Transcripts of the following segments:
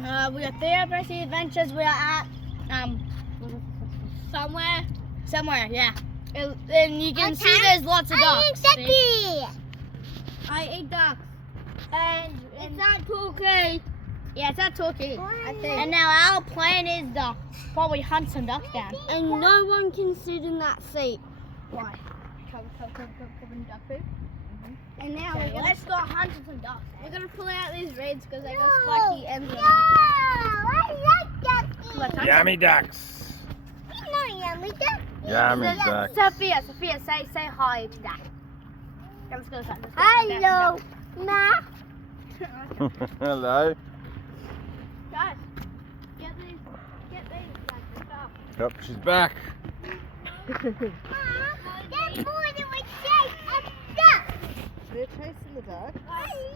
We are there, Mercy Adventures. We are at somewhere, yeah. And you can see there's lots of ducks. I ate ducks. And it's at Torquay. Yeah, it's at Torquay, I think. And now our plan is to probably hunt some ducks down. And no one can sit in that seat. Why? Cover in duck food. And now let's go hunting some ducks. We're gonna pull out these reds because they got spiky ends. Yummy ducks. Yummy ducks. Yummy ducks. Sophia, say hi to that. Let's go. Hello, Ma. Hello. Guys, get these stuff. Yep, she's back. They're chasing the duck. I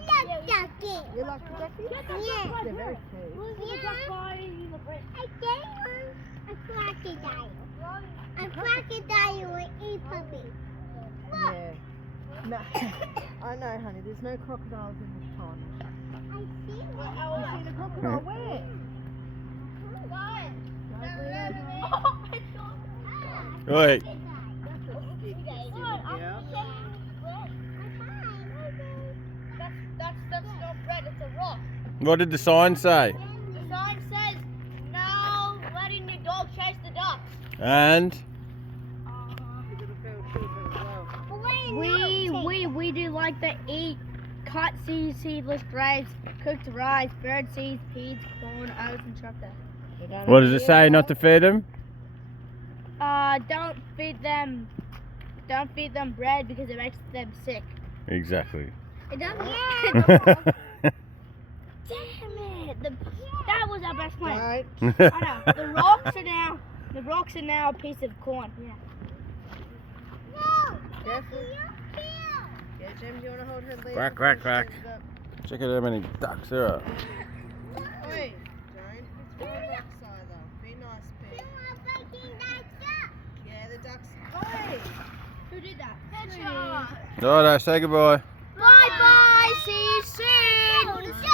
love ducky. You like the duckies? Yeah. They're very cute. I gave one a crocodile. A crocodile will eat puppy. Yeah. No, I know, honey. There's no crocodiles in this pond. I see one. You seen a crocodile? Where? Wait. That's not bread, it's a rock. What did the sign say? The sign says, no letting your dog chase the ducks. And We do like to eat cut seeds, seedless grapes, cooked rice, bird seeds, peas, corn, oats, and chocolate. what does it say? Not to feed them? Don't feed them bread because it makes them sick. Exactly. It doesn't. Yeah. Damn it! That was our best plan. Right. I know. The rocks are now a piece of corn. Yeah. Careful. Yeah, Jim, do you want to hold her lead? Quack, quack, quack. Check out how many ducks there are. Oi, don't put the rocks either. Be nice, pig. Yeah, the ducks. Oi! Who did that? Headshot. Righto, say goodbye.